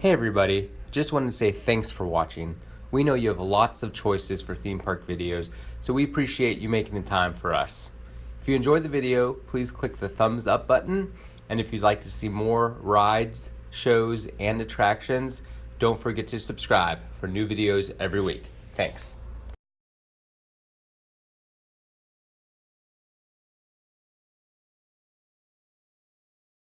Hey everybody, just wanted to say thanks for watching. We know you have lots of choices for theme park videos, so we appreciate you making the time for us. If you enjoyed the video, please click the thumbs up button, and if you'd like to see more rides, shows, and attractions, don't forget to subscribe for new videos every week. Thanks.